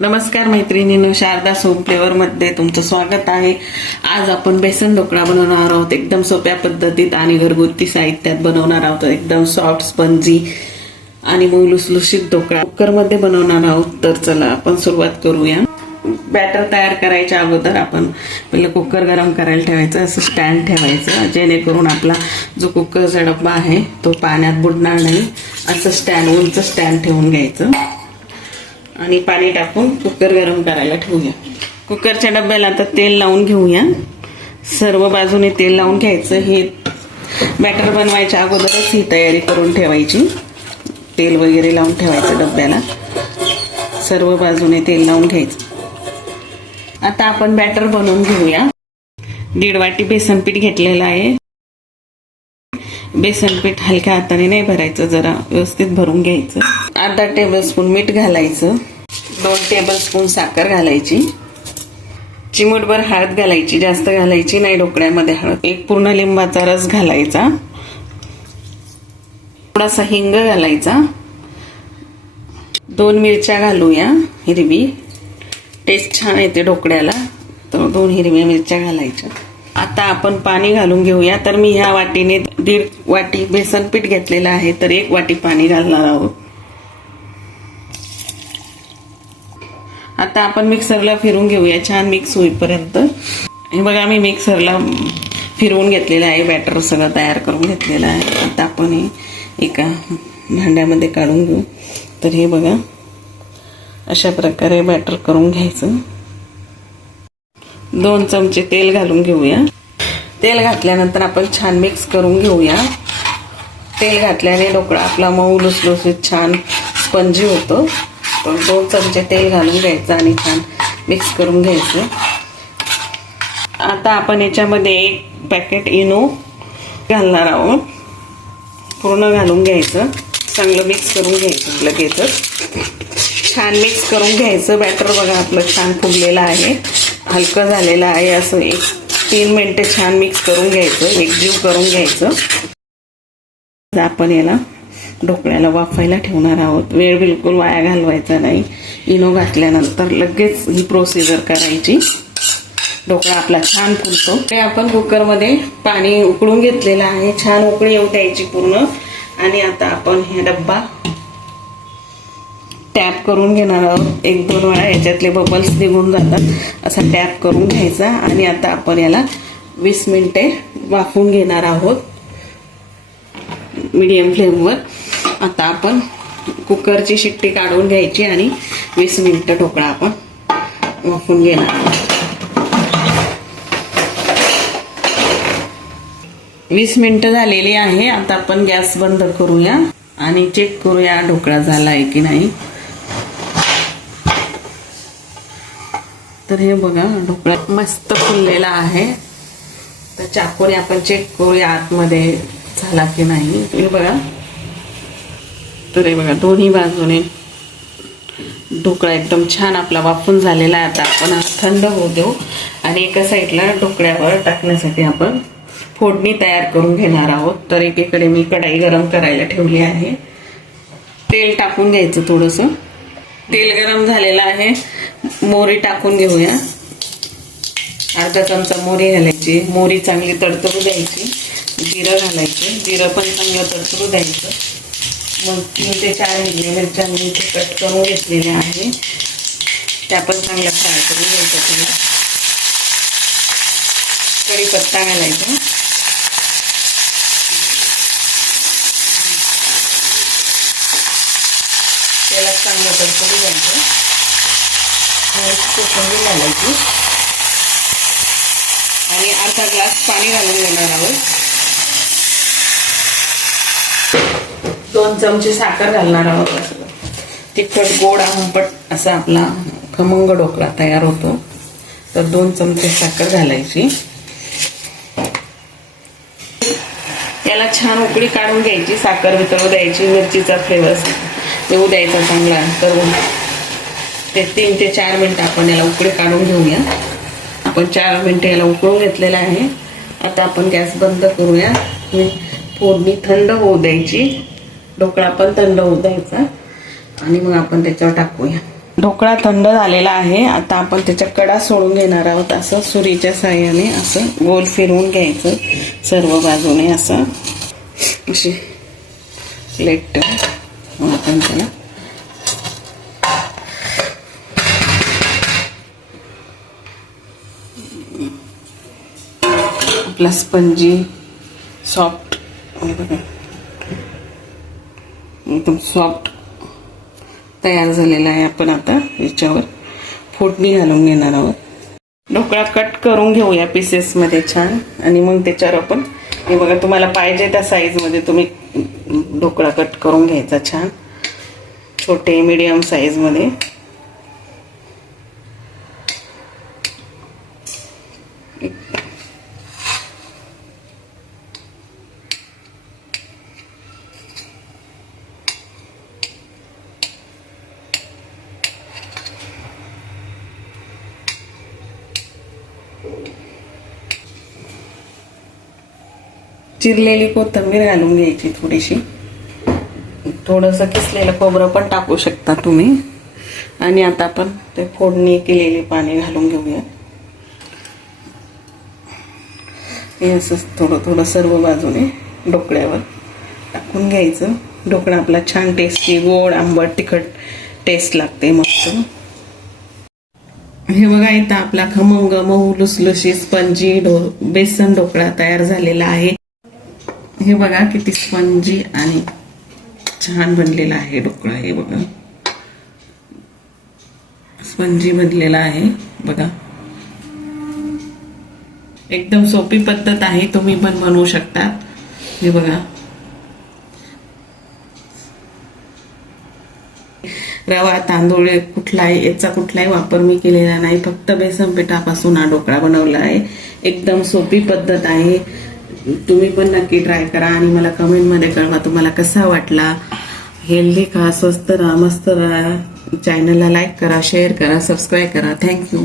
नमस्कार मैत्रिणी शारदा सोप फ्लेवरमध्ये तुमचं स्वागत आहे. आज आपण बेसन ढोकळा बनवणार आहोत. एकदम सोप्या पद्धतीत आणि घरगुती साहित्यात बनवणार आहोत. एकदम सॉफ्ट स्पंजी आणि मग लुसलुशीत ढोकळा कुकरमध्ये बनवणार आहोत. तर चला आपण सुरुवात करूया. बॅटर तयार करायच्या अगोदर आपण पहिलं कुकर गरम करायला ठेवायचं असं स्टँड ठेवायचं. जेणेकरून आपला जो कुकरचा डब्बा आहे तो पाण्यात बुडणार नाही. असं स्टँड उंच स्टँड ठेवून घ्यायचं. आणि पाणी टाकून कुकर गरम करायला ठेवूया. कुकरच्या डब्याला आता तेल लावून घेऊया. सर्व बाजूने तेल लावून घ्यायचं. हे बॅटर बनवायच्या अगोदरच ही तयारी करून ठेवायची. तेल वगैरे लावून ठेवायचं डब्याला. सर्व बाजूने तेल लावून घ्यायचं. आता आपण बॅटर बनवून घेऊया. दीड वाटी बेसन पीठ घेतलेलं आहे. बेसन पीठ हलक्या हाताने नाही भरायचं जरा व्यवस्थित भरून घ्यायचं. अर्धा टेबलस्पून मीठ घालायचं. दोन टेबलस्पून साखर घालायची. चिमूटभर हळद घालायची जास्त घालायची नाही ढोकळ्यामध्ये हळद. एक पूर्ण लिंबाचा रस घालायचा. थोडासा हिंग घालायचा. दोन मिरच्या घालूया हिरवी. टेस्ट छान येते ढोकळ्याला. तर दोन हिरव्या मिरच्या घालायच्या. आता आपण पाणी घालून घेऊया. तर मी ह्या वाटीने दीड वाटी बेसन पीठ घेतलेलं आहे. तर एक वाटी पाणी घालणार आहोत. आता आपण मिक्सरला फिरून घेऊया. छान मिक्स होईपर्यंत. हे बघा मी मिक्सरला फिरवून घेतलेलं आहे. बॅटर सगळं तयार करून घेतलेलं आहे. आता आपण हे एका भांड्यामध्ये काढून घेऊ. तर हे बघा अशा प्रकारे बॅटर करून घ्यायचं. दोन चमचे तेल घालून घेऊया. तेल घातल्यानंतर आपण छान मिक्स करून घेऊया. तेल घातल्याने ढोकळा आपला मऊ लुसलुसीत छान स्पंजी होतो. पण दोन चमचे तेल घालून घ्यायचं आणि छान मिक्स करून घ्यायचं. आता आपण याच्यामध्ये एक पॅकेट इनो घालणार आहोत. पूर्ण घालून घ्यायचं. चांगलं मिक्स करून घ्यायचं लगेचच. छान मिक्स करून घ्यायचं. बॅटर बघा आपलं छान फुगलेलं आहे. हलकं झालेलं आहे. असं एक तीन मिनटं छान मिक्स करून घ्यायचं. एकजीव करून घ्यायचं. आपण याला ढोकळ्याला वाफायला ठेवणार आहोत. वेळ बिलकुल वाया घालवायचा नाही. इनो घातल्यानंतर लगेच ही प्रोसिजर करायची. ढोकळा आपला छान फुलतो. ते आपण कुकरमध्ये पाणी उकळून घेतलेलं आहे. छान उकळी येऊ द्यायची पूर्ण. आणि आता आपण हे डब्बा टॅप करून घेणार आहोत. एक दोन वेळा याच्यातले बबल्स निघून जातात. असा टॅप करून घ्यायचा. आणि आता आपण याला वीस मिनिटे वाफून घेणार आहोत. मीडियम फ्लेमवर आता आपण कुकरची शिट्टी काढून घ्यायची आणि वीस मिनिटं ढोकळा आपण वाफून घेणार वीस मिनिटं झालेली आहे. आता आपण गॅस बंद करूया आणि चेक करूया ढोकळा झाला आहे की नाही. तर हे बघा ढोकळा मस्त फुललेला आहे. तर चाकूने आपण चेक करूया आतमध्ये झाला की नाही. हे बघा. तर हे बघा दोन्ही बाजूने ढोकळा एकदम छान आपला वाफून झालेला आहे आता. आपण थंड होऊ देऊ आणि एका साईडला ढोकळ्यावर टाकण्यासाठी आपण फोडणी तयार करून घेणार आहोत. तर एकीकडे मी कढाई गरम करायला ठेवली आहे. तेल टाकून घ्यायचं थोडंसं. तेल गरम झालेलं आहे. मोरी टाकून घेऊया. अर्धा चमचा मोरी घालायची. मोरी चांगली तडतडू द्यायची. जिरं घालायचं. जिरं पण चांगलं तडतडू द्यायचं. मग तीन ते चार हिरव्या मिरच्या मी इथे कट करून घेतलेल्या आहे. त्या पण चांगल्या फ्राय करून घ्यायच्या तुम्ही कढीपत्ता घालायचा. त्याला चांगलं तडतडू द्यायचं. कोथिंबीर घालायची. आणि अर्धा ग्लास पाणी घालून घेणार आहोत. चमचे साखर घालणार आहोत असं. तिखट गोड आंबट असा आपला खमंग ढोकळा तयार होतो. तर दोन चमचे साखर घालायची. याला छान उकळी काढून घ्यायची साखर वितळू द्यायची मिरचीचा फ्लेवर येऊ द्यायचा चांगला. तर ते तीन ते चार मिनटं आपण याला उकळी काढून घेऊया. आपण चार मिनटं याला उकळून घेतलेलं आहे. आता आपण गॅस बंद करूया. फोडणी थंड होऊ द्यायची. ढोकळा पण थंड होऊ द्यायचा. आणि मग आपण त्याच्यावर टाकूया. ढोकळा थंड झालेला आहे. आता आपण त्याच्या कडा सोडून घेणार आहोत. असं सुरीच्या साह्याने असं गोल फिरवून घ्यायचं सर्व बाजूने असं. अशी प्लेट आपण त्याला आपला स्पंजी सॉफ्ट एकदम सॉफ्ट तयार झालेला आहे आपण आता याच्यावर. फोडणी घालून घेणार आहोत. ढोकळा कट करून घेऊया पीसेसमध्ये छान. आणि मग त्याच्यावर आपण हे बघा तुम्हाला पाहिजे त्या साईजमध्ये तुम्ही ढोकळा कट करून घ्यायचा छान. छोटे मीडियम साईजमध्ये चिरलेली कोथिंबीर घालून घ्यायची थोडीशी. थोडंसं किसलेलं खोबरं पण टाकू शकता तुम्ही. आणि आता आपण ते फोडणी केलेली पाणी घालून घेऊया. हे असं थोडं थोडं सर्व बाजूने ढोकळ्यावर टाकून घ्यायचं. ढोकळा आपला छान टेस्टी गोड आंबट तिखट टेस्ट लागते मस्त. हे बघा इथं आपला खमंग मऊ लुसलुशी स्पंजी ढो बेसन ढोकळा तयार झालेला आहे. हे बघा किती स्पंजी आणि छान बनलेला आहे ढोकळा हे बघा. स्पंजी बनलेला आहे बघा. एकदम सोपी पद्धत आहे तुम्ही पण बनवू शकता हे बघा. रवा तांदूळ कुठलाही याचा कुठलाही वापर मी केलेला नाही. फक्त बेसन पिठापासून हा ढोकळा बनवला आहे. एकदम सोपी पद्धत आहे. तुम्ही पण नक्की ट्राय करा आणि मला कमेंटमध्ये कळवा तुम्हाला कसा वाटला. हेल्दी खा स्वस्त राहा मस्त राहा. चॅनलला लाईक करा शेअर करा सबस्क्राईब करा. थँक्यू